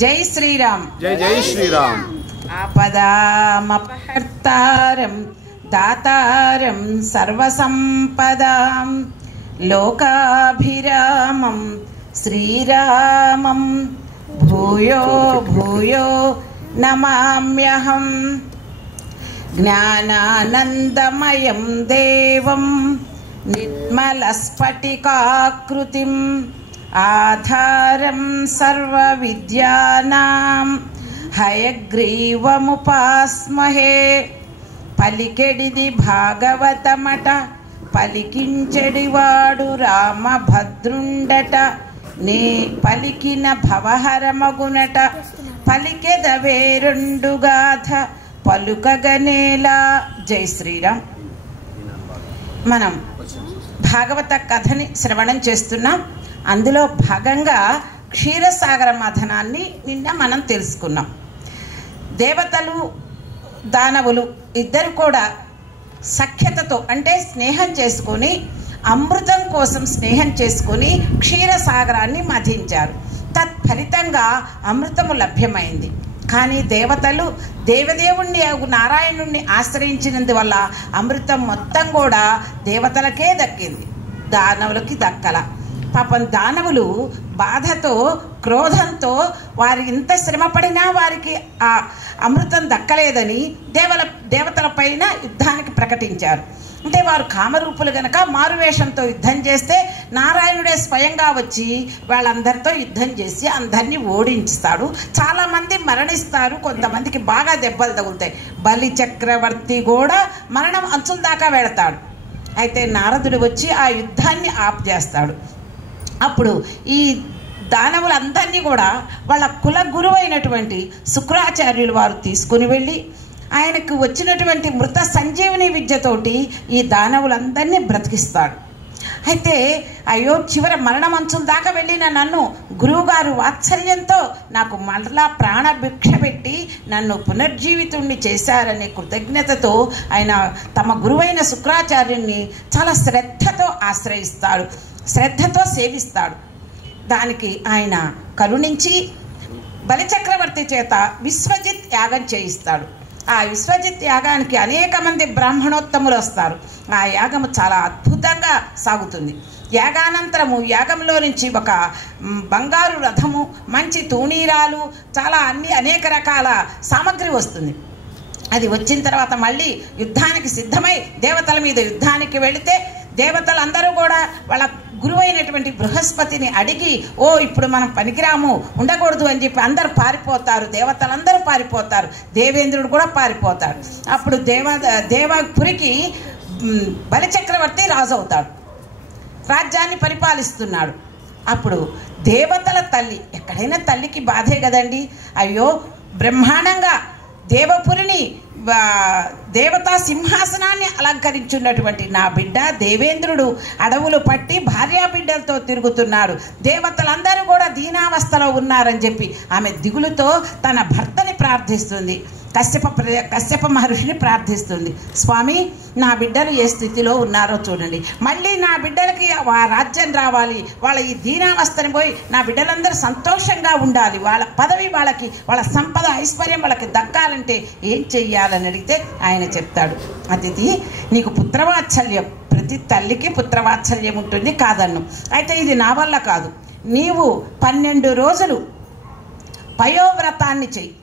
జై శ్రీరామ్. జై జై శ్రీరామ్. ఆపదామపహర్తారం దాతారం సర్వసంపదాం లోకాభిరామం శ్రీరామం భూయో భూయో నమామ్యహం. జ్ఞానానందమయం దేవం నిర్మలస్ఫటికాకృతిం ఆధారం సర్వవిద్యానాం హయగ్రీవముపాస్మహే. పలికెడిది భాగవతమట పలికించెడివాడు రామభద్రుండట నే పలికిన భవహరమగునట పలికెదవే రెండుగాథ పలుకగనేలా. జై శ్రీరామ్. మనం భాగవత కథని శ్రవణం చేస్తున్నాం. అందులో భాగంగా క్షీరసాగర మథనాన్ని నిన్న మనం తెలుసుకున్నాం. దేవతలు దానవులు ఇద్దరు కూడా సఖ్యతతో అంటే స్నేహం చేసుకొని అమృతం కోసం స్నేహం చేసుకొని క్షీరసాగరాన్ని మథించారు. తత్ఫలితంగా అమృతము లభ్యమైంది. కానీ దేవతలు దేవదేవుణ్ణి నారాయణుణ్ణి ఆశ్రయించినందువల్ల అమృతం మొత్తం కూడా దేవతలకే దక్కింది, దానవులకి దక్కల. పాపం దానవులు బాధతో క్రోధంతో వారు ఇంత శ్రమపడినా వారికి ఆ అమృతం దక్కలేదని దేవతల పైన యుద్ధానికి ప్రకటించారు. అంటే వారు కామరూపులు గనక మారువేషంతో యుద్ధం చేస్తే నారాయణుడే స్వయంగా వచ్చి వాళ్ళందరితో యుద్ధం చేసి అందరినీ ఓడించుతాడు. చాలామంది మరణిస్తారు, కొంతమందికి బాగా దెబ్బలు తగులుతాయి. బలి చక్రవర్తి కూడా మరణం అంచుల దాకా వెళతాడు. అయితే నారదుడు వచ్చి ఆ యుద్ధాన్ని ఆప్ చేస్తాడు. అప్పుడు ఈ దానవులందరినీ కూడా వాళ్ళ కుల గురువు అయినటువంటి శుక్రాచార్యులు వారు తీసుకుని వెళ్ళి ఆయనకు వచ్చినటువంటి మృత సంజీవని విద్యతోటి ఈ దానవులందరినీ బ్రతికిస్తాడు. అయితే అయ్యో చివరి మరణమంచుల దాకా వెళ్ళిన నన్ను గురువుగారు వాత్సల్యంతో నాకు మరలా ప్రాణభిక్ష పెట్టి నన్ను పునర్జీవితుణ్ణి చేశారనే కృతజ్ఞతతో ఆయన తమ గురువైన శుక్రాచార్యుని చాలా శ్రద్ధతో ఆశ్రయిస్తాడు, శ్రద్ధతో సేవిస్తాడు. దానికి ఆయన కరుణించి బలిచక్రవర్తి చేత విశ్వజిత్ యాగం చేయిస్తాడు. ఆ విశ్వజిత్ యాగానికి అనేక మంది బ్రాహ్మణోత్తములు వస్తారు. ఆ యాగము చాలా అద్భుతంగా సాగుతుంది. యాగానంతరము యాగంలో నుంచి ఒక బంగారు రథము, మంచి తూణీరాలు, చాలా అనేక రకాల సామగ్రి వస్తుంది. అది వచ్చిన తర్వాత మళ్ళీ యుద్ధానికి సిద్ధమై దేవతల మీద యుద్ధానికి వెళితే దేవతలందరూ కూడా వాళ్ళ గురువైనటువంటి బృహస్పతిని అడిగి ఓ ఇప్పుడు మనం పనికిరాము ఉండకూడదు అని చెప్పి అందరూ పారిపోతారు. దేవతలందరూ పారిపోతారు, దేవేంద్రుడు కూడా పారిపోతాడు. అప్పుడు దేవపురికి బలిచక్రవర్తి రాజు అవుతాడు, రాజ్యాన్ని పరిపాలిస్తున్నాడు. అప్పుడు దేవతల తల్లి, ఎక్కడైనా తల్లికి బాధే కదండి. అయ్యో బ్రహ్మాండంగా దేవపురిని దేవతా సింహాసనాన్ని అలంకరించున్నటువంటి నా బిడ్డ దేవేంద్రుడు అడవులు పట్టి భార్యా బిడ్డలతో తిరుగుతున్నాడు, దేవతలందరూ కూడా దీనావస్థలో ఉన్నారని చెప్పి ఆమె దిగులుతో తన భర్తని ప్రార్థిస్తుంది. కశ్యప మహర్షిని ప్రార్థిస్తుంది. స్వామి నా బిడ్డలు ఏ స్థితిలో ఉన్నారో చూడండి, మళ్ళీ నా బిడ్డలకి ఆ రాజ్యం రావాలి, వాళ్ళ ఈ దీనావస్థని పోయి నా బిడ్డలందరూ సంతోషంగా ఉండాలి, వాళ్ళ పదవి వాళ్ళకి, వాళ్ళ సంపద ఐశ్వర్యం వాళ్ళకి దక్కాలంటే ఏం చెయ్యాలని అడిగితే ఆయన చెప్తాడు, అతిథి నీకు పుత్రవాత్సల్యం, ప్రతి తల్లికి పుత్రవాత్సల్యం ఉంటుంది కాదన్ను. అయితే ఇది నా వల్ల కాదు, నీవు 12 రోజులు పయోవ్రతాన్ని చెయ్యి.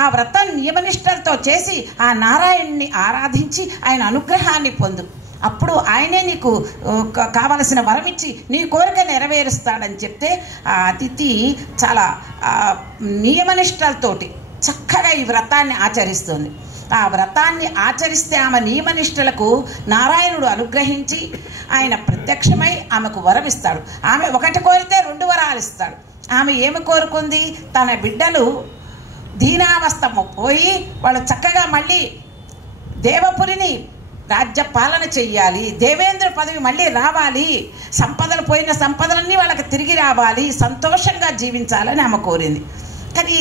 ఆ వ్రతం నియమనిష్టలతో చేసి ఆ నారాయణ్ణి ఆరాధించి ఆయన అనుగ్రహాన్ని పొందు. అప్పుడు ఆయనే నీకు కావలసిన వరం ఇచ్చి నీ కోరిక నెరవేరుస్తాడని చెప్తే ఆ అతిథి చాలా నియమనిష్టలతోటి చక్కగా ఈ వ్రతాన్ని ఆచరిస్తుంది. ఆ వ్రతాన్ని ఆచరిస్తే ఆమె నియమనిష్టలకు నారాయణుడు అనుగ్రహించి ఆయన ప్రత్యక్షమై ఆమెకు వరం ఇస్తాడు. ఆమె ఒకటి కోరితే 2 వరాలు ఇస్తాడు. ఆమె ఏమి కోరుకుంది, తన బిడ్డలు దీనావస్థ పోయి వాళ్ళు చక్కగా మళ్ళీ దేవపురిని రాజ్య పాలన చెయ్యాలి, దేవేంద్ర పదవి మళ్ళీ రావాలి, సంపదలు పోయిన సంపదలన్నీ వాళ్ళకి తిరిగి రావాలి, సంతోషంగా జీవించాలని ఆమె కోరింది. కానీ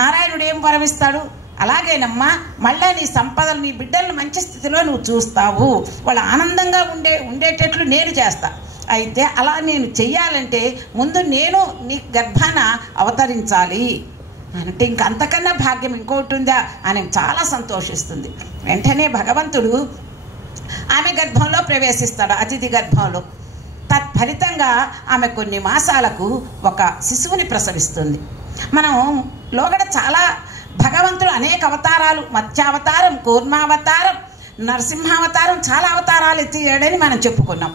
నారాయణుడు ఏం వరమిస్తాడు, అలాగేనమ్మా మళ్ళా నీ సంపదలు నీ బిడ్డలను మంచి స్థితిలో నువ్వు చూస్తావు, వాళ్ళు ఆనందంగా ఉండేటట్లు నేను చేస్తా. అయితే అలా నేను చెయ్యాలంటే ముందు నేను నీ గర్భాన అవతరించాలి అంటే ఇంకంతకన్నా భాగ్యం ఇంకోటి ఉందా అని చాలా సంతోషిస్తుంది. వెంటనే భగవంతుడు ఆమె గర్భంలో ప్రవేశిస్తాడు, అతిథి గర్భంలో. తత్ఫలితంగా ఆమె కొన్ని మాసాలకు ఒక శిశువుని ప్రసవిస్తుంది. మనం లోగడ చాలా భగవంతుడు అనేక అవతారాలు, మత్స్యావతారం, కూర్మావతారం, నరసింహావతారం, చాలా అవతారాలు ఎత్తియాడని మనం చెప్పుకున్నాం.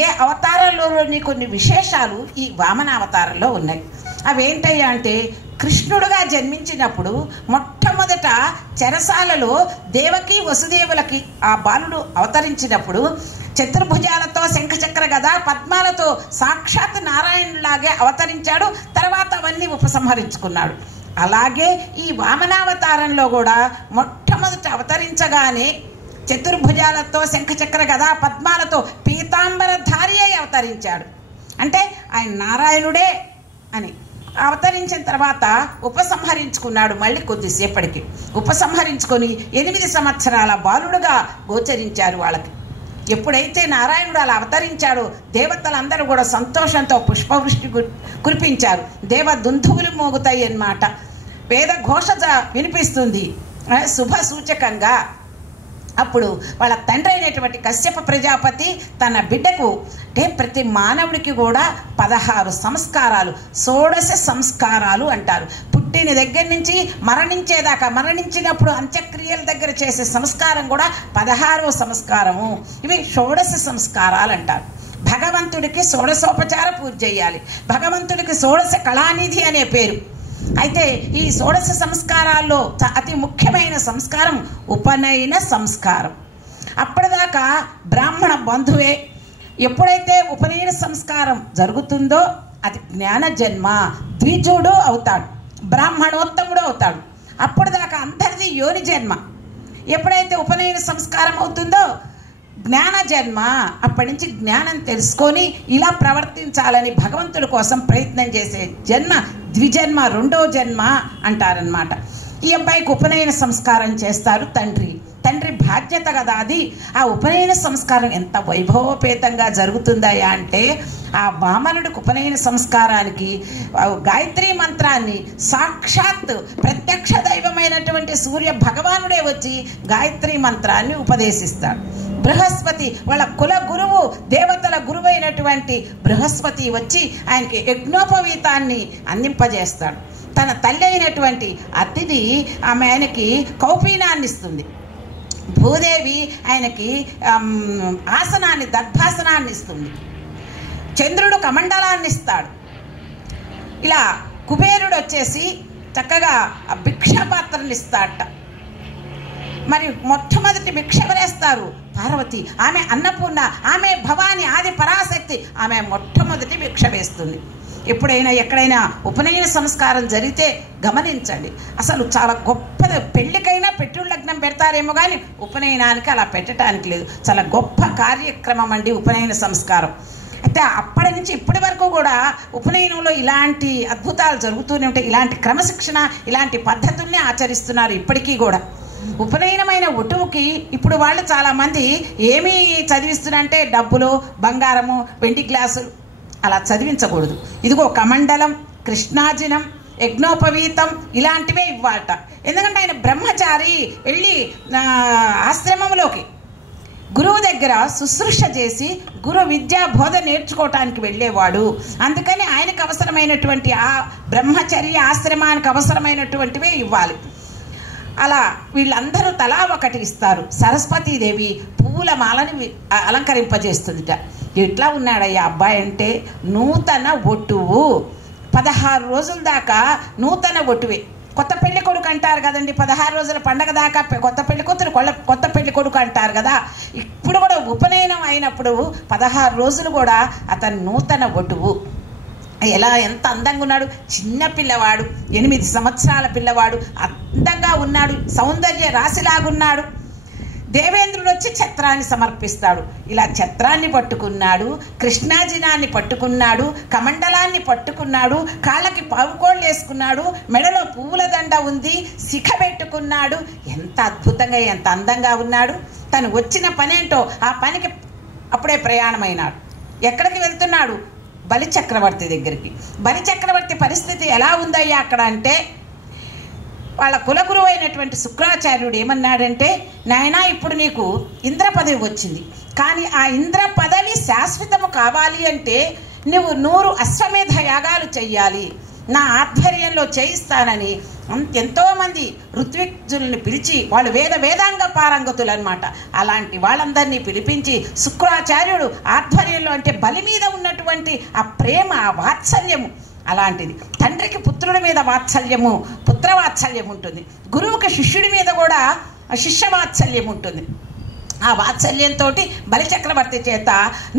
ఏ అవతారంలోని కొన్ని విశేషాలు ఈ వామనావతారంలో ఉన్నాయి. అవి ఏంటయ్యా అంటే, కృష్ణుడుగా జన్మించినప్పుడు మొట్టమొదట చెరసాలలో దేవకి వసుదేవులకి ఆ బాలుడు అవతరించినప్పుడు చతుర్భుజాలతో శంఖచక్ర గదా పద్మాలతో సాక్షాత్ నారాయణులాగే అవతరించాడు. తర్వాత అవన్నీ ఉపసంహరించుకున్నాడు. అలాగే ఈ వామనావతారంలో కూడా మొట్టమొదట అవతరించగానే చతుర్భుజాలతో శంఖచక్ర గదా పద్మాలతో పీతాంబరధారి అయి అవతరించాడు. అంటే ఆయన నారాయణుడే అని అవతరించిన తర్వాత ఉపసంహరించుకున్నాడు. మళ్ళీ కొద్దిసేపటికి ఉపసంహరించుకొని 8 సంవత్సరాల బాలుడుగా గోచరించారు వాళ్ళకి. ఎప్పుడైతే నారాయణుడు అలా అవతరించాడో దేవతలందరూ కూడా సంతోషంతో పుష్పవృష్టి కురిపించారు. దేవ దుందువులు మోగుతాయి అన్నమాట. వేద ఘోష వినిపిస్తుంది శుభ సూచకంగా. అప్పుడు వాళ్ళ తండ్రి అయినటువంటి కశ్యప ప్రజాపతి తన బిడ్డకు అంటే ప్రతి మానవుడికి కూడా 16 సంస్కారాలు, 16 సంస్కారాలు అంటారు. పుట్టిన దగ్గర నుంచి మరణించేదాకా, మరణించినప్పుడు అంత్యక్రియల దగ్గర చేసే సంస్కారం కూడా 16వ సంస్కారము. ఇవి 16 సంస్కారాలు అంటారు. భగవంతుడికి 16ఓపచార పూజ చేయాలి. భగవంతుడికి 16 కళానిధి అనే పేరు. అయితే ఈ 16 సంస్కారాల్లో అతి ముఖ్యమైన సంస్కారం ఉపనయన సంస్కారం. అప్పటిదాకా బ్రాహ్మణ బంధువే. ఎప్పుడైతే ఉపనయన సంస్కారం జరుగుతుందో అది జ్ఞాన జన్మ, ద్విజుడు అవుతాడు, బ్రాహ్మణోత్తముడు అవుతాడు. అప్పటిదాకా అందరిది యోని జన్మ. ఎప్పుడైతే ఉపనయన సంస్కారం అవుతుందో జ్ఞాన జన్మ. అప్పటి నుంచి జ్ఞానం తెలుసుకొని ఇలా ప్రవర్తించాలని భగవంతుడి కోసం ప్రయత్నం చేసే జన్మ ద్విజన్మ, 2వ జన్మ అంటారనమాట. ఈ అబ్బాయికి ఉపనయన సంస్కారం చేస్తారు తండ్రి. తండ్రి బాధ్యత కదా అది. ఆ ఉపనయన సంస్కారం ఎంత వైభవోపేతంగా జరుగుతుందయా అంటే, ఆ వామనుడికి ఉపనయన సంస్కారానికి గాయత్రీ మంత్రాన్ని సాక్షాత్ ప్రత్యక్ష దైవమైనటువంటి సూర్య భగవానుడే వచ్చి గాయత్రీ మంత్రాన్ని ఉపదేశిస్తాడు. బృహస్పతి వాళ్ళ కుల గురువు, దేవతల గురువు అయినటువంటి బృహస్పతి వచ్చి ఆయనకి యజ్ఞోపవీతాన్ని అందింపజేస్తాడు. తన తల్లి అయినటువంటి అతిథి ఆమె ఆయనకి కౌపీనాన్ని ఇస్తుంది. భూదేవి ఆయనకి ఆసనాన్ని, దర్భాసనాన్ని ఇస్తుంది. చంద్రుడు కమండలాన్ని ఇస్తాడు. ఇలా కుబేరుడు వచ్చేసి చక్కగా భిక్షాపాత్రలు ఇస్తాడట. మరి మొట్టమొదటి భిక్ష ఎవరేస్తారు? పార్వతి. ఆమె అన్నపూర్ణ, ఆమె భవాని, ఆది పరాశక్తి. ఆమె మొట్టమొదటి భిక్ష వేస్తుంది. ఎప్పుడైనా ఎక్కడైనా ఉపనయన సంస్కారం జరిగితే గమనించండి, అసలు చాలా గొప్పది. పెళ్ళికైనా పెట్టుడు లగ్నం పెడతారేమో కానీ ఉపనయనానికి అలా పెట్టడానికి లేదు. చాలా గొప్ప కార్యక్రమం అండి ఉపనయన సంస్కారం. అయితే అప్పటి నుంచి ఇప్పటి వరకు కూడా ఉపనయనంలో ఇలాంటి అద్భుతాలు జరుగుతూనే ఉంటాయి. ఇలాంటి క్రమశిక్షణ, ఇలాంటి పద్ధతుల్ని ఆచరిస్తున్నారు ఇప్పటికీ కూడా. ఉపనయనమైన వటువుకి ఇప్పుడు వాళ్ళు చాలామంది ఏమీ చదివిస్తున్నారంటే డబ్బులు, బంగారము, వెండి గ్లాసులు అలా చదివించకూడదు. ఇదిగో కమండలం, కృష్ణాజినం, యజ్ఞోపవీతం ఇలాంటివే ఇవ్వాలట. ఎందుకంటే ఆయన బ్రహ్మచారి వెళ్ళి ఆశ్రమంలోకి గురువు దగ్గర శుశ్రూష చేసి గురు విద్యా బోధ నేర్చుకోవటానికి వెళ్ళేవాడు. అందుకని ఆయనకు అవసరమైనటువంటి ఆ బ్రహ్మచర్య ఆశ్రమానికి అవసరమైనటువంటివే ఇవ్వాలి. అలా వీళ్ళందరూ తలా ఒకటి ఇస్తారు. సరస్వతీదేవి పువ్వుల మాలని అలంకరింపజేస్తుందిట. ఎట్లా ఉన్నాడయ్యా అబ్బాయి అంటే, నూతన ఒట్టువు. 16 రోజుల దాకా నూతన ఒట్టువే. కొత్త పెళ్లి కొడుకు అంటారు కదండి, 16 రోజుల పండగ దాకా కొత్త పెళ్లి కూతురు, కొత్త పెళ్లి కొడుకు అంటారు కదా. ఇప్పుడు కూడా ఉపనయనం అయినప్పుడు 16 రోజులు కూడా అతను నూతన ఒట్టువు. ఎలా ఎంత అందంగా ఉన్నాడు, చిన్న పిల్లవాడు, 8 సంవత్సరాల పిల్లవాడు, అందంగా ఉన్నాడు, సౌందర్య రాశిలాగున్నాడు. దేవేంద్రుడు వచ్చి ఛత్రాన్ని సమర్పిస్తాడు. ఇలా ఛత్రాన్ని పట్టుకున్నాడు, కృష్ణాజినాన్ని పట్టుకున్నాడు, కమండలాన్ని పట్టుకున్నాడు, కాళ్ళకి పావుకోళ్ళు వేసుకున్నాడు, మెడలో పువ్వుల దండ ఉంది, శిఖ పెట్టుకున్నాడు. ఎంత అద్భుతంగా, ఎంత అందంగా ఉన్నాడు. తను వచ్చిన పనేంటో ఆ పనికి అప్పుడే ప్రయాణమైనాడు. ఎక్కడికి వెళ్తున్నాడు? బలిచక్రవర్తి దగ్గరికి. బలిచక్రవర్తి పరిస్థితి ఎలా ఉందయ్యా అక్కడ అంటే, వాళ్ళ కులగురువు అయినటువంటి శుక్రాచార్యుడు ఏమన్నాడంటే, నాయనా ఇప్పుడు నీకు ఇంద్ర పదవి వచ్చింది, కానీ ఆ ఇంద్ర పదవి శాశ్వతము కావాలి అంటే నువ్వు 100 అశ్వమేధ యాగాలు చెయ్యాలి, నా ఆధ్వర్యంలో చేయిస్తానని ఎంతోమంది ఋత్విజుల్ని పిలిచి, వాళ్ళు వేదాంగ పారంగతులు అనమాట, అలాంటి వాళ్ళందరినీ పిలిపించి శుక్రాచార్యుడు ఆధ్వర్యంలో, అంటే బలి మీద ఉన్నటువంటి ఆ ప్రేమ, ఆ వాత్సల్యము అలాంటిది. తండ్రికి పుత్రుడి మీద వాత్సల్యము, పుత్రవాత్సల్యం ఉంటుంది. గురువుకి శిష్యుడి మీద కూడా శిష్యవాత్సల్యం ఉంటుంది. ఆ వాత్సల్యంతో బలిచక్రవర్తి చేత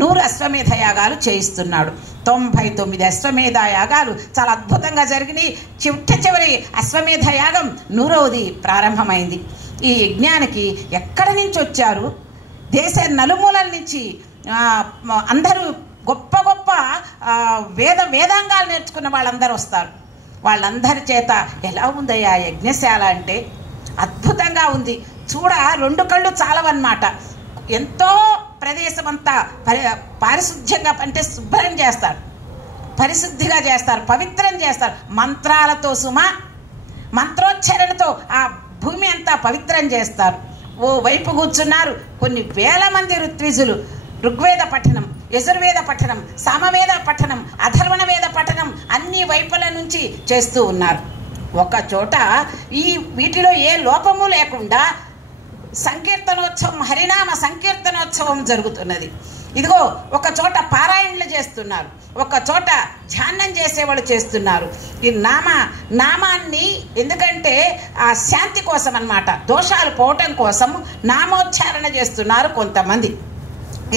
100 అశ్వమేధ యాగాలు చేయిస్తున్నాడు. 99 అశ్వమేధ యాగాలు చాలా అద్భుతంగా జరిగినాయి. చివరి అశ్వమేధ యాగం 100వది ప్రారంభమైంది. ఈ యజ్ఞానికి ఎక్కడి నుంచి వచ్చారు? దేశ నలుమూలల నుంచి అందరూ గొప్ప గొప్ప వేదాంగాలు నేర్చుకున్న వాళ్ళందరూ వస్తారు. వాళ్ళందరి చేత ఎలా ఉందయ్యా యజ్ఞశాల అంటే అద్భుతంగా ఉంది. చూడ 2 కళ్ళు చాలవన్నమాట. ఎంతో ప్రదేశం అంతా పారిశుద్ధ్యంగా, అంటే శుభ్రం చేస్తారు, పరిశుద్ధిగా చేస్తారు, పవిత్రం చేస్తారు. మంత్రాలతో మంత్రోచ్చరణతో ఆ భూమి అంతా పవిత్రం చేస్తారు. ఓ వైపు కూర్చున్నారు కొన్ని వేల మంది ఋత్విజులు. ఋగ్వేద పఠనం, యజుర్వేద పఠనం, సామవేద పఠనం, అథర్వణ వేద పఠనం అన్ని వైపుల నుంచి చేస్తూ ఉన్నారు. ఒక చోట వీటిలో ఏ లోపము లేకుండా సంకీర్తనోత్సవం, హరినామ సంకీర్తనోత్సవం జరుగుతున్నది. ఇదిగో ఒక చోట పారాయణలు చేస్తున్నారు, ఒక చోట ధ్యానం చేసేవాళ్ళు చేస్తున్నారు. ఈ నామాన్ని ఎందుకంటే ఆ శాంతి కోసం అన్నమాట, దోషాలు పోవటం కోసం నామోచ్చారణ చేస్తున్నారు కొంతమంది.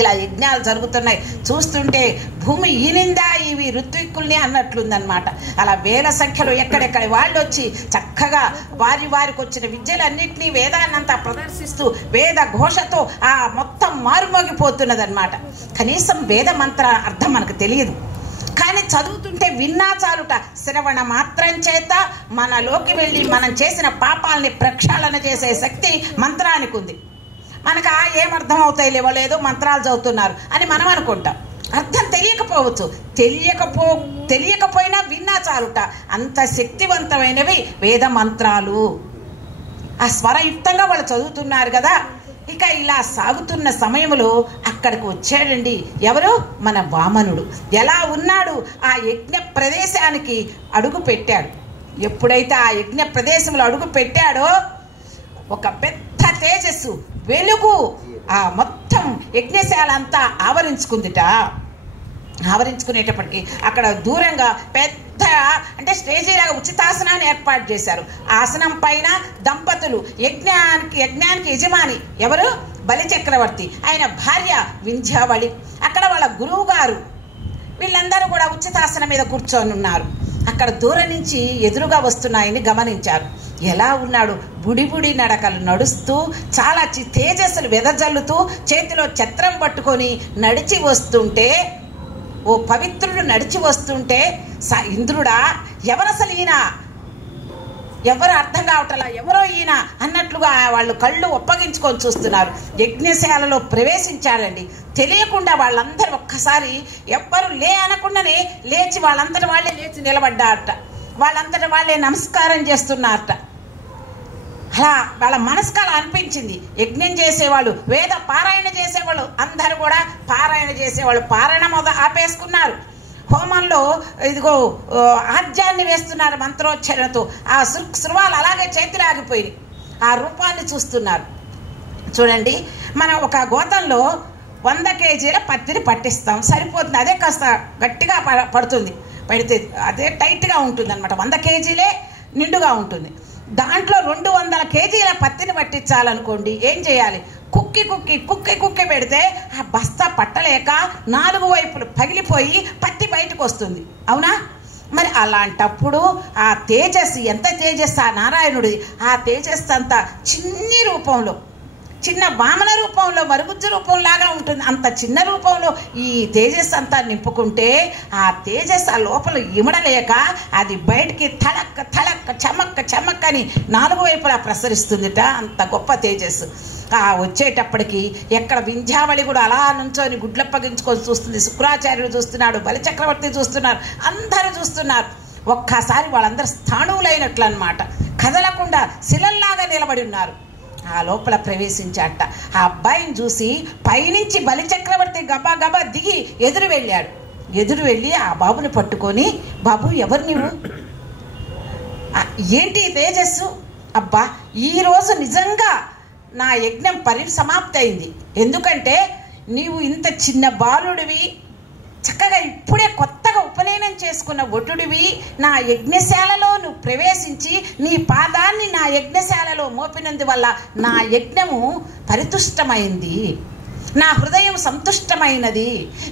ఇలా యజ్ఞాలు జరుగుతున్నాయి. చూస్తుంటే భూమి ఈనిందా ఇవి ఋత్విక్కుల్ని అన్నట్లుందనమాట. అలా వేల సంఖ్యలో ఎక్కడెక్కడ వాళ్ళు వచ్చి చక్కగా వారికి వచ్చిన విద్యలన్నింటినీ వేదాన్నంతా ప్రదర్శిస్తూ వేద ఘోషతో ఆ మొత్తం మారుమోగిపోతున్నదన్నమాట. కనీసం వేద మంత్ర అర్థం మనకు తెలియదు, కానీ చదువుతుంటే విన్నా చాలుట. శ్రవణ మాత్రం చేత మనలోకి వెళ్ళి మనం చేసిన పాపాలని ప్రక్షాళన చేసే శక్తి మంత్రానికి ఉంది. మనకు ఏమర్థం అవుతాయి లేదో మంత్రాలు చదువుతున్నారు అని మనం అనుకుంటాం. అర్థం తెలియకపోవచ్చు, తెలియకపోయినా విన్నా చాలుట. అంత శక్తివంతమైనవి వేద మంత్రాలు. ఆ స్వరయుక్తంగా వాళ్ళు చదువుతున్నారు కదా. ఇక ఇలా సాగుతున్న సమయంలో అక్కడికి వచ్చాడండి ఎవరు? మన వామనుడు. ఎలా ఉన్నాడు? ఆ యజ్ఞ ప్రదేశానికి అడుగు పెట్టాడు. ఎప్పుడైతే ఆ యజ్ఞ ప్రదేశంలో అడుగు పెట్టాడో ఒక పెద్ద తేజస్సు, వెలుగు ఆ మొత్తం యజ్ఞశాల అంతా ఆవరించుకుందిట. ఆవరించుకునేటప్పటికి అక్కడ దూరంగా పెద్ద, అంటే స్టేజీలాగా ఉచితాసనాన్ని ఏర్పాటు చేశారు. ఆసనం పైన దంపతులు, యజ్ఞానికి యజమాని ఎవరు? బలిచక్రవర్తి, ఆయన భార్య వింధ్యావళి, అక్కడ వాళ్ళ గురువు గారు, వీళ్ళందరూ కూడా ఉచితాసనం మీద కూర్చొని ఉన్నారు. అక్కడ దూరం నుంచి ఎదురుగా వస్తున్నాయని గమనించారు. ఎలా ఉన్నాడు? బుడి నడకలు నడుస్తూ, చాలా తేజస్సులు వెదజల్లుతూ, చేతిలో ఛత్రం పట్టుకొని నడిచి వస్తుంటే, ఓ పవిత్రుడు నడిచి వస్తుంటే ఇంద్రుడా ఎవరు అసలు ఈయన? ఎవరు అర్థం కావటలా, ఎవరో ఈయన అన్నట్లుగా వాళ్ళు కళ్ళు ఒప్పగించుకొని చూస్తున్నారు. యజ్ఞశాలలో ప్రవేశించాడండి. తెలియకుండా వాళ్ళందరూ ఒక్కసారి ఎవ్వరు అనకుండానే లేచి వాళ్ళంతటి వాళ్ళే లేచి నిలబడ్డారట. వాళ్ళంతటి వాళ్ళే నమస్కారం చేస్తున్నారట. అలా వాళ్ళ మనసుకు అలా అనిపించింది. యజ్ఞం చేసేవాళ్ళు, వేద పారాయణ చేసేవాళ్ళు అందరూ కూడా పారాయణ చేసేవాళ్ళు పారాయణ ఆపేసుకున్నారు. హోమంలో ఇదిగో ఆజ్యాన్ని వేస్తున్నారు మంత్రోచ్చరణతో. ఆ శృవాలు అలాగే చేతులు ఆగిపోయి ఆ రూపాన్ని చూస్తున్నారు. చూడండి, మనం ఒక గోతంలో 100 కేజీల పత్తిని పట్టిస్తాం, సరిపోతుంది. అదే కాస్త గట్టిగా పడుతుంది, పడితే అదే టైట్గా ఉంటుంది అనమాట. 100 కేజీలే నిండుగా ఉంటుంది. దాంట్లో 200 కేజీల పత్తిని పట్టించాలనుకోండి, ఏం చేయాలి? కుక్కి పెడితే ఆ బస్తా పట్టలేక 4 వైపులు పగిలిపోయి పత్తి బయటకు వస్తుంది, అవునా? మరి అలాంటప్పుడు ఆ తేజస్సు, ఎంత తేజస్సు ఆ నారాయణుడి, ఆ తేజస్సు అంతా చిన్ని రూపంలో చిన్న వామన రూపంలో మరుగుజ్జు రూపంలాగా ఉంటుంది. అంత చిన్న రూపంలో ఈ తేజస్సు అంతా నింపుకుంటే ఆ తేజస్సు ఆ లోపల ఇమడలేక అది బయటికి తళక్క తళక్క చమక్క చమక్క అని 4 వైపులా ప్రసరిస్తుందిట. అంత గొప్ప తేజస్సు. వచ్చేటప్పటికి ఎక్కడ వింధ్యావళి కూడా అలా నుంచొని గుడ్లప్పగించుకొని చూస్తుంది. శుక్రాచార్యుడు చూస్తున్నాడు, బలిచక్రవర్తి చూస్తున్నారు, అందరూ చూస్తున్నారు. ఒక్కసారి వాళ్ళందరూ స్థాణువులైనట్లు అన్నమాట. కదలకుండా శిలల్లాగా నిలబడి ఉన్నారు. ఆ లోపల ప్రవేశించాట. ఆ అబ్బాయిని చూసి పైనుంచి బలిచక్రవర్తి గబా గబా దిగి ఎదురు వెళ్ళాడు. ఎదురు వెళ్ళి ఆ బాబుని పట్టుకొని, బాబు ఎవరు నీవు, ఏంటి తేజస్సు, అబ్బా ఈరోజు నిజంగా నా యజ్ఞం పరిసమాప్తి అయింది. ఎందుకంటే నీవు ఇంత చిన్న బాలుడివి, చక్కగా ఇప్పుడే కొత్తగా ఉపనయనం చేసుకున్న ఒటుడివి, నా యజ్ఞశాలలో నువ్వు ప్రవేశించి నీ పాదాన్ని నా యజ్ఞశాలలో మోపినందువల్ల నా యజ్ఞము పరితుష్టమైంది, నా హృదయం సంతుష్టమైనది,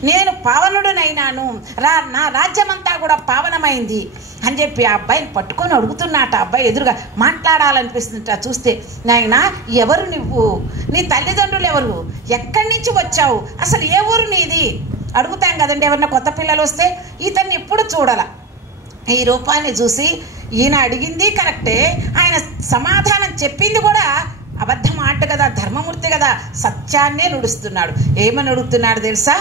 నేను పావనుడునైనాను, నా రాజ్యమంతా కూడా పావనమైంది అని చెప్పి ఆ అబ్బాయిని పట్టుకొని అడుగుతున్నట్ట. అబ్బాయి ఎదురుగా మాట్లాడాలనిపిస్తుంట. చూస్తే, నాయన ఎవరు నువ్వు, నీ తల్లిదండ్రులు ఎవరు, ఎక్కడి నుంచి వచ్చావు, అసలు ఏ ఊరు నీది అడుగుతాం కదండి ఎవరన్నా కొత్త పిల్లలు వస్తే. ఇతన్ని ఎప్పుడు చూడాల. ఈ రూపాన్ని చూసి ఈయన అడిగింది కరెక్టే, ఆయన సమాధానం చెప్పింది కూడా అబద్ధం ఆట కదా, ధర్మమూర్తి కదా, సత్యాన్నే నుడుస్తున్నాడు. ఏమని అడుగుతున్నాడు తెలుసా?